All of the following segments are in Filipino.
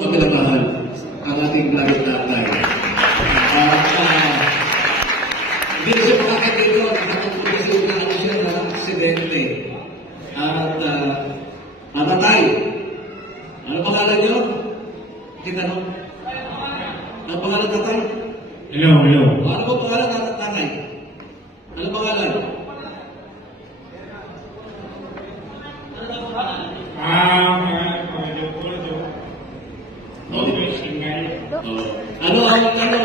Pinamahal ang ating langit tatay. Hindi na siya makakit dito. Nakatulog na ano siya na aksidente. At namatay. Ano pangalan niyo? Kita no? Ano pangalan tatay? Hello. Ano po pangalan tatay? Ano pangalan?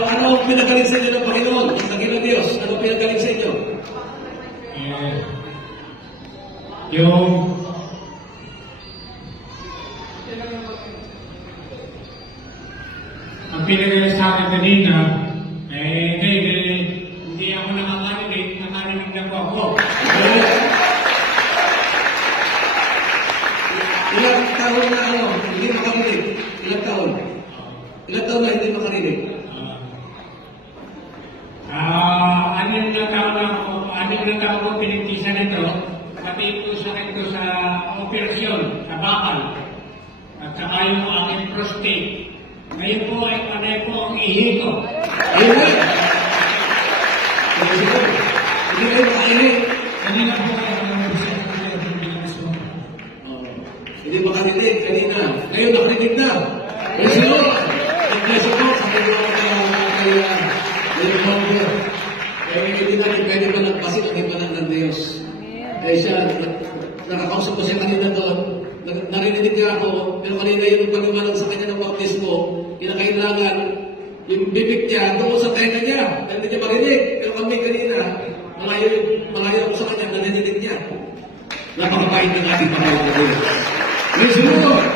Ano ang pinagaling sa inyo ng Panginoon? Sa Panginoon Diyos, ano pinagaling sa inyo? Ang pinagaling sa akin kanina, hindi ako nakakarinig na po ako. Ilang taon na hindi makarinig? Ilang taon? Ilang taon na hindi makarinig? Anim na taon ko pinagtisan ito, pati po sa operasyon, sa bakal, at saka yung aking prostate. Ngayon po ay panay po ang ihi ko. Amen! Hindi kayo makarinig. Kanina po kayo Hindi makarinig kanina. Ngayon nakarinig na. Praise the Lord. Bless po sa Panginoon hindi natin pwede malagpasin ang ibanan ng Diyos. Kaya siya, nakakausap ko siya kanina doon, narinig niya ako, pero kanina yung paliwanag sa kanya ng baptismo, kinakailangan yung bibig niya doon sa tenga niya, hindi niya marinig. Pero kami kanina, malayo ako sa kanya, narinig niya. Napakabait ng ating Panginoon na Diyos. Praise the Lord!